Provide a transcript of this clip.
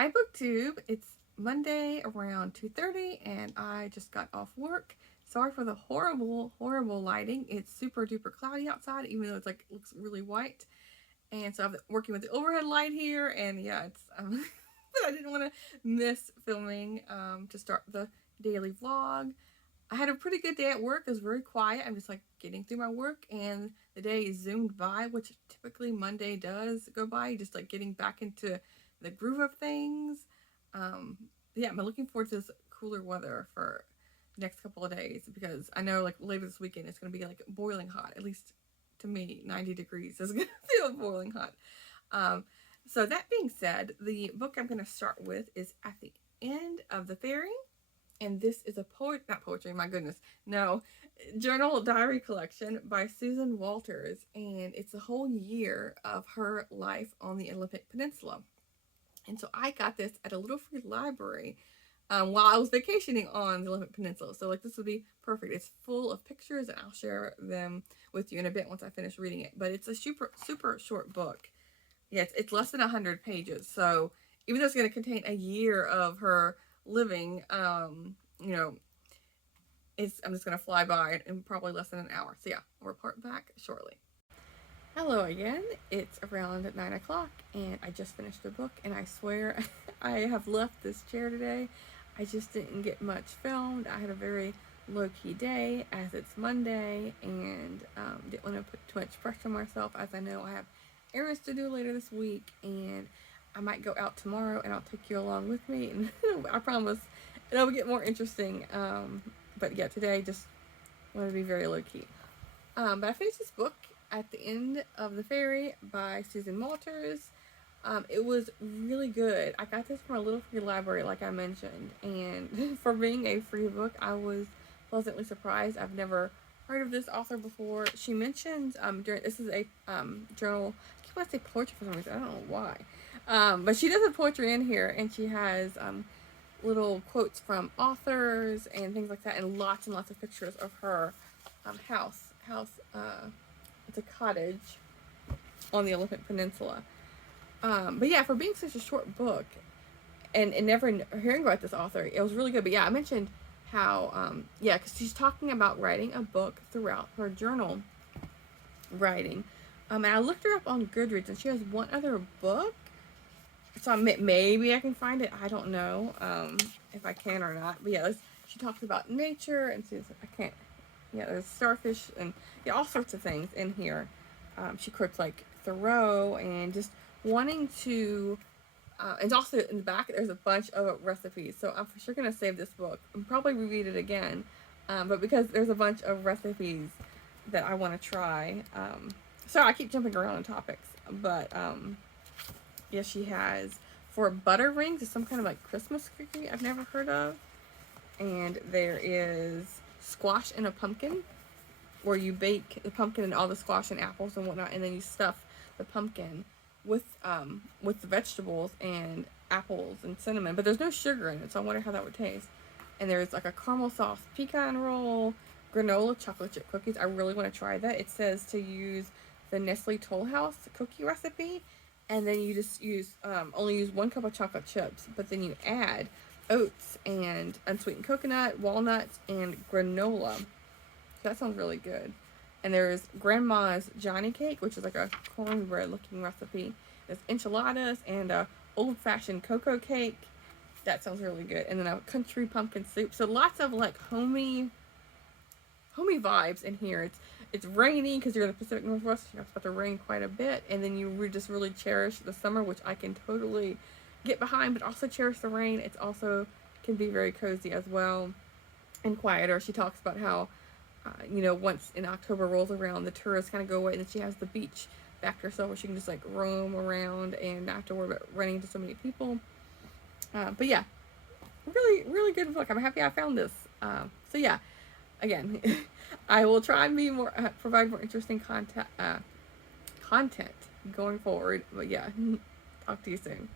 Hi BookTube. It's Monday around 2:30 and I just got off work. Sorry for the horrible lighting. It's super duper cloudy outside, even though it's like looks really white. And so I'm working with the overhead light here, and yeah, it's but I didn't want to miss filming to start the daily vlog. I had a pretty good day at work. It was very quiet. I'm just like getting through my work, and the day zoomed by, which typically Monday does go by, just like getting back into the groove of things. Um, yeah, I'm looking forward to this cooler weather for the next couple of days, because I know like later this weekend it's going to be like boiling hot. At least to me, 90 degrees is going to feel boiling hot. Um, so that being said, the book I'm going to start with is At the End of the Ferry. And this is a not poetry, my goodness, no, journal diary collection by Susan Walters, and it's a whole year of her life on the Olympic Peninsula. And so I got this at a little free library while I was vacationing on the Olympic Peninsula. So like this would be perfect. It's full of pictures, and I'll share them with you in a bit once I finish reading it. But it's a super short book. Yeah, it's less than 100 pages. So even though it's going to contain a year of her living, you know, I'm just going to fly by in probably less than an hour. So yeah, I'll report back shortly. Hello again. It's around 9 o'clock and I just finished the book, and I swear I have left this chair today. I just didn't get much filmed. I had a very low-key day as it's Monday, and didn't want to put too much pressure on myself, as I know I have errands to do later this week, and I might go out tomorrow and I'll take you along with me, and I promise it'll get more interesting. But yeah, today I just want to be very low-key. But I finished this book, At the End of the Ferry by Susan Walters. It was really good. I got this from a little free library, like I mentioned, and for being a free book, I was pleasantly surprised. I've never heard of this author before. She mentioned this is a journal. I keep wanting to say poetry for some reason. I don't know why. But she does have poetry in here, and she has little quotes from authors and things like that, and lots of pictures of her house. It's a cottage on the Olympic Peninsula. But yeah, for being such a short book, and never hearing about this author, it was really good. But yeah, I mentioned how, yeah, because she's talking about writing a book throughout her journal writing. And I looked her up on Goodreads, and she has one other book. So maybe I can find it. I don't know if I can or not. But yeah, she talks about nature, and I can't. Yeah, there's starfish and yeah, all sorts of things in here. She quotes like Thoreau, and just wanting to, and also in the back there's a bunch of recipes. So I'm for sure gonna save this book and probably reread it again. But because there's a bunch of recipes that I want to try. So I keep jumping around on topics, but yeah, she has for butter rings. It's some kind of like Christmas cookie I've never heard of, and there is squash in a pumpkin, where you bake the pumpkin and all the squash and apples and whatnot, and then you stuff the pumpkin with the vegetables and apples and cinnamon, but there's no sugar in it, so I wonder how that would taste. And there's like a caramel sauce pecan roll, granola chocolate chip cookies. I really want to try that. It says to use the Nestle Toll House cookie recipe, and then you just only use 1 cup of chocolate chips, but then you add oats and unsweetened coconut, walnuts, and granola. So that sounds really good. And there's Grandma's Johnny Cake, which is like a cornbread looking recipe. There's enchiladas and a old-fashioned cocoa cake. That sounds really good. And then a country pumpkin soup. So lots of like homey vibes in here. It's rainy because you're in the Pacific Northwest. It's about to rain quite a bit, and then you just really cherish the summer, which I can totally get behind, but also cherish the rain. It's also can be very cozy as well and quieter. She talks about how once in October rolls around, the tourists kind of go away, and then she has the beach back to herself where she can just like roam around and not have to worry about running into so many people. But yeah, really good book. I'm happy I found this. So yeah, again, I will try and provide more interesting content going forward. But yeah, talk to you soon.